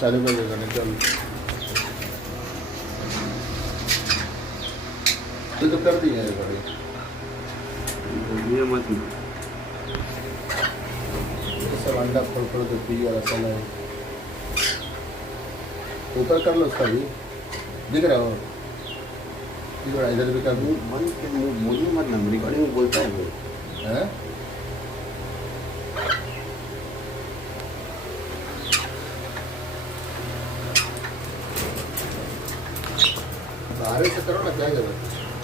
चालू कर देगा नहीं चल तो कर दी है बड़ी ये मत सब अंडा फोड़ फोड़ के पी और ऐसा है ऊपर कर लो उसका भी दिख रहा हो दिख रहा इधर भी कर दूँ बंद के मुझे मत ना रिकॉर्डिंग में बोलता है वो हैं बाहर से करो ना क्या जरूरत है